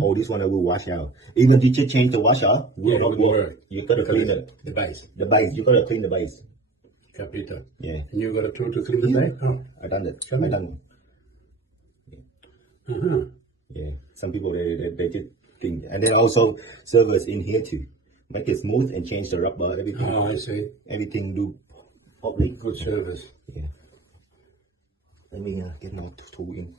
All this one I will wash out. Even if you change the washer, will not work. You gotta clean it. The base. The base. You gotta clean the base. Capito. Yeah. And you got a tool to clean the base? Oh. I done it. Show me. I done it. Yeah. Some people they just think, and then also servers in here too. Make it smooth and change the rubber, everything. Oh, I see. Everything do properly. Good service. Yeah. Let me get my tool in.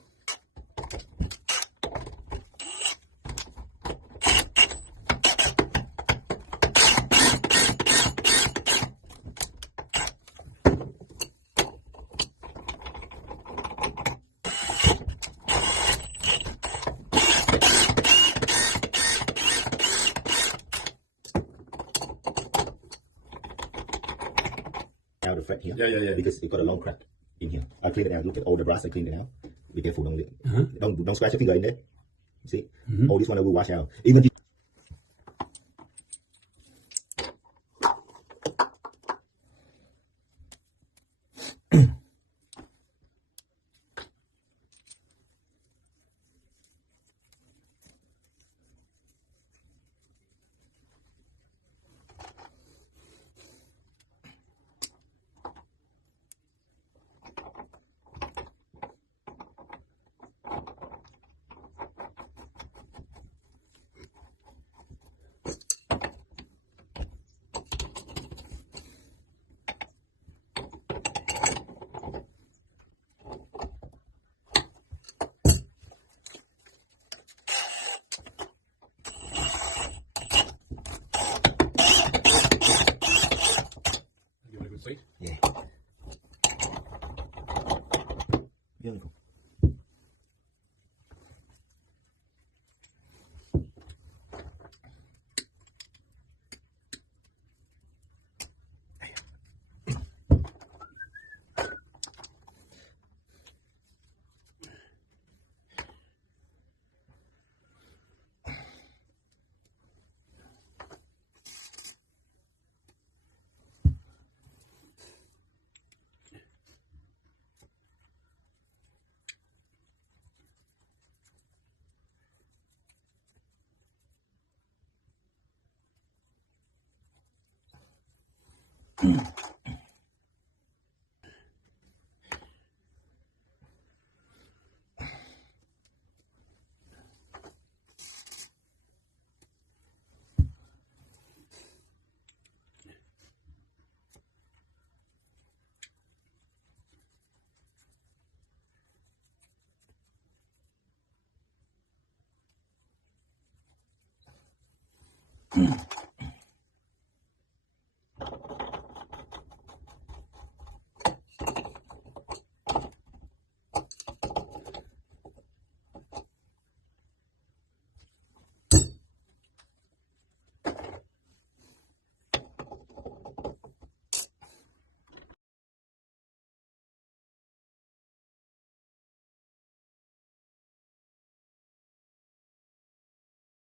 Out the fret here. Yeah. Because it got a long crack in here. I cleaned it out. Look at all the brass. I cleaned it out. Be careful. Don't scratch your finger in there. See? All this one I will wash out. Even if Give it a good seat. yeah. Beautiful.